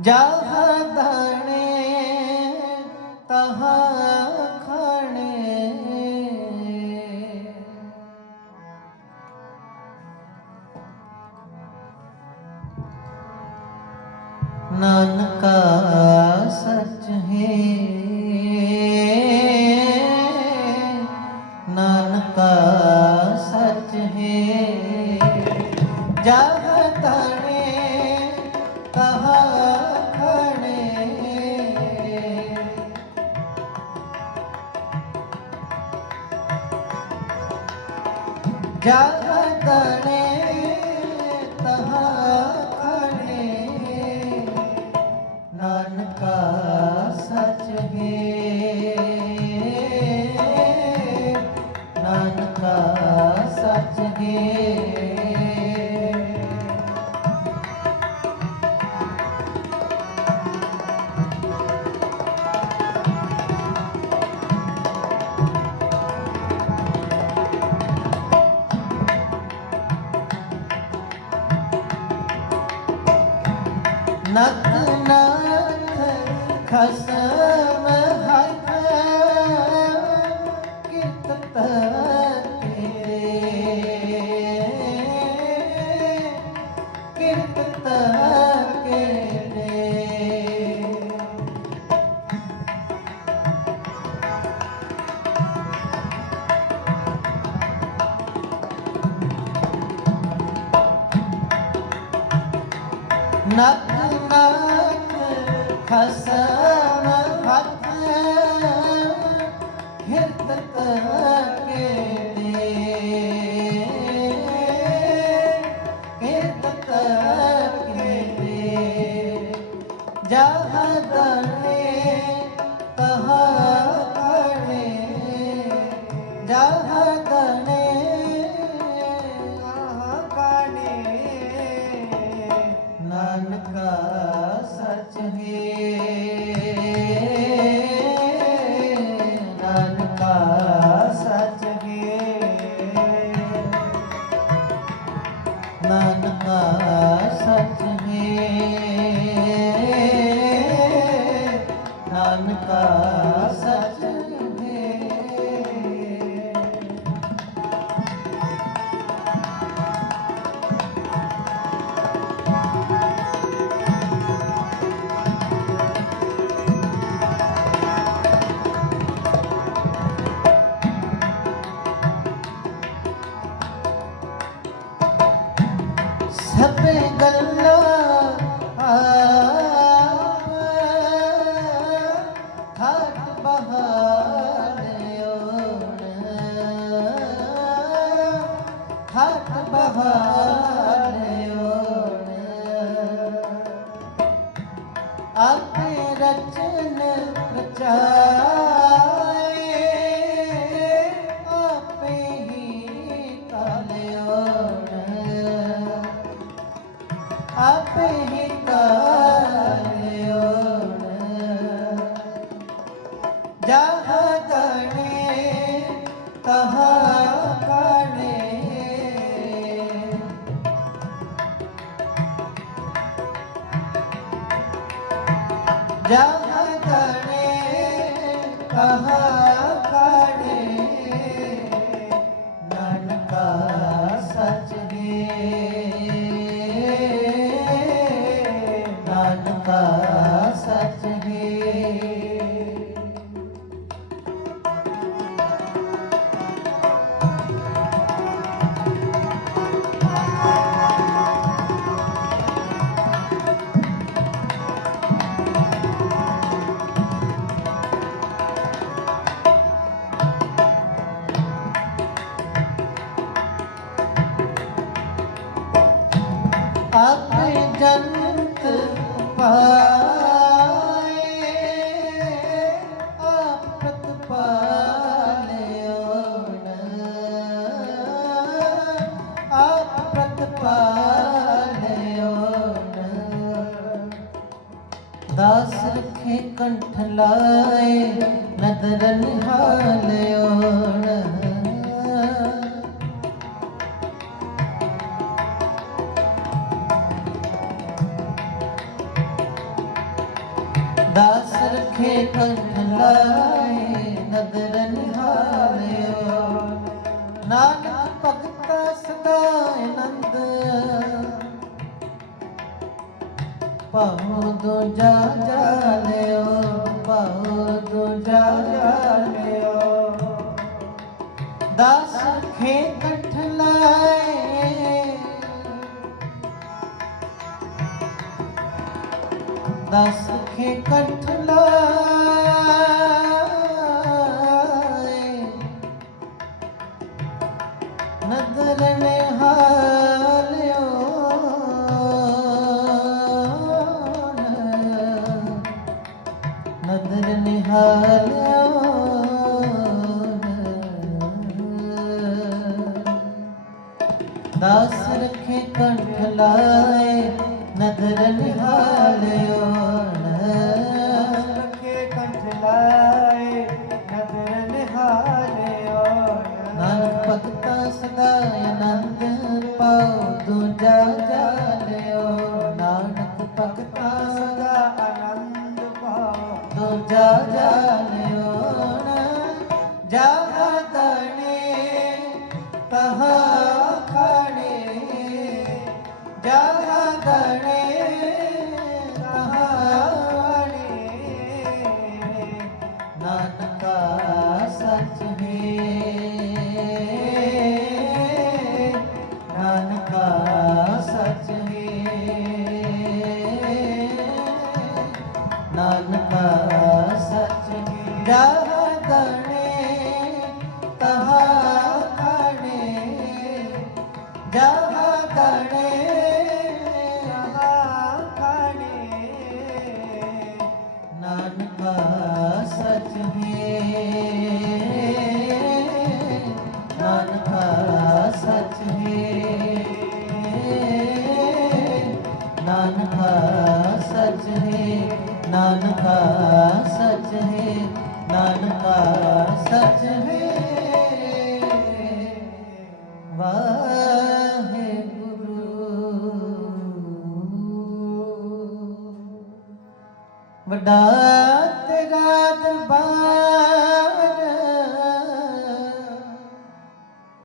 ਜਹਾਂ ਦਾਣੇ ਤਹਾਂ ਖਾਣੇ। ਨਾਨਕਾ ਸੱਚ ਹੈ। ਨਾਨਕਾ ਸੱਚ ਹੈ। ਜਹ ਤਣੇ ਕਹਾ ਜਹ ਨਤ ਨਾਥ ਖਸਮ ਹੱਥ ਕਿਰਤ ਤੇਰੇ ਕਿਰਤ ਤੇਰੇ ਨਤ ਨਾਥ ਖਸਮ ਹੱਥ ਹਿਰਤ ਕੇ ਦੇ ਹਿਰਤ ਕੇ ਦੇ ਜਹ ਦਨੇ ਤਹ ਕਣੇ ਜਹ ਦਨੇ ਨਾਨਕਾ ਸੱਚ ਖਾਟ ਬਹਾਰਿਓ ਆਪੇ ਰਚਨ राम तने कहा ਦਾਸ ਰਖੇ ਕੰਠ ਲਾਏ, ਨਦਰ ਨਿਹਾਲਿਓ ਦਾਸ ਰਖੇ ਕੰਠ ਲਾਏ, ਨਦਰ ਨਿਹਾਲਿਓ ਨਾਨਕ ਭਗਤਾ ਸਦਾ ਆਨੰਦ ਪਾਉ ਦੂਜਾ ਜਾਲਿਓ ਪਾਉ ਦੂਜਾ ਜਾਲਿਓ ਦਾਸ ਖੇ ਕੰਠ ਲਾਏ। ਦਾਸ ਖੇ ਨਦਰ ਨੇ ਦਾਸ ਰਖੇ ਕੰਠ ਲਾਏ ਨਦਰ ਨਿਹਾਲਿਓ ਰਖੇ ਕੰਠ ਲਾਏ ਨਦਰ ਨਿਹਾਲਿਓ ਨਾਨਕ ਭਗਤਾ ਸਦਾ ਆਨੰਦ ਪਾਉ ਦੂਜਾ ਜਾਲਿਓ ਨਾਨਕ ਭਗਤਾ ਦੂਜਾ ਜਾਲਿਓ ਜਾ ਦਣੇ ਤਹਾ ਖੜੇ ਜਾ ਦਣੇ ਤਹਾ ਨਾਨਕਾ ਸੱਚ ਹੈ। ਨਾਨਕਾ ਨਾਨਕਾ ਸੱਚ ਹੈ ਨਾਨਕਾ ਸੱਚ ਹੈ ਨਾਨਕਾ ਸੱਚ